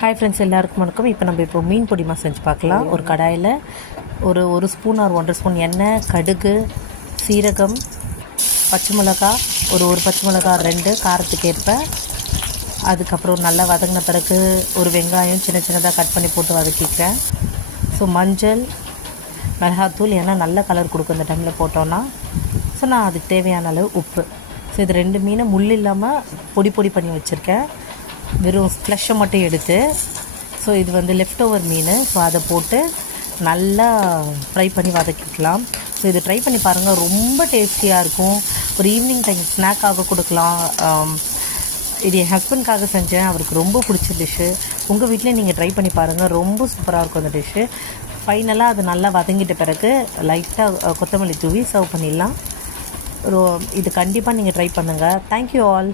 Hi friends, எல்லாருக்கும் வணக்கம். இப்போ மீன் பொடிமா செஞ்சு பார்க்கலாம். ஒரு கடாயில் ஒரு ஸ்பூன் ஆர் 1.5 ஸ்பூன் எண்ணெய், கடுகு, சீரகம், பச்சை மிளகா, ஒரு பச்சை மிளகா 2 காரத்துக்கு ஏற்ப. அதுக்கப்புறம் நல்லா வதங்கின பிறகு ஒரு வெங்காயம் சின்னதாக கட் பண்ணி போட்டு வதக்கிக்கிறேன். ஸோ மஞ்சள், மிளகாத்தூள், ஏன்னா நல்ல கலர் கொடுக்கும் இந்த டைமில் போட்டோன்னா. ஸோ நான் அதுக்கு தேவையான அளவு உப்பு. ஸோ இது 2 மீனை முள் இல்லாமல் பொடி பண்ணி வச்சுருக்கேன். வெறும் ஃப்ளஷை மட்டும் எடுத்து. ஸோ இது லெஃப்ட் ஓவர் மீன். ஸோ அதை போட்டு நல்லா ஃப்ரை பண்ணி வதக்கிக்கலாம். ஸோ இது ட்ரை பண்ணி பாருங்கள், ரொம்ப டேஸ்டியாக இருக்கும். ஒரு ஈவினிங் டைம் ஸ்நாக்காக கொடுக்கலாம். இது என் ஹஸ்பண்ட்காக செஞ்சேன், அவருக்கு ரொம்ப பிடிச்ச டிஷ்ஷு. உங்கள் வீட்லேயும் நீங்கள் ட்ரை பண்ணி பாருங்கள், ரொம்ப சூப்பராக இருக்கும் அந்த டிஷ்ஷு. ஃபைனலாக அது நல்லா வதங்கிட்ட பிறகு லைட்டாக கொத்தமல்லி தூவி சர்வ் பண்ணிடலாம். இது கண்டிப்பாக நீங்கள் ட்ரை பண்ணுங்கள். Thank you all.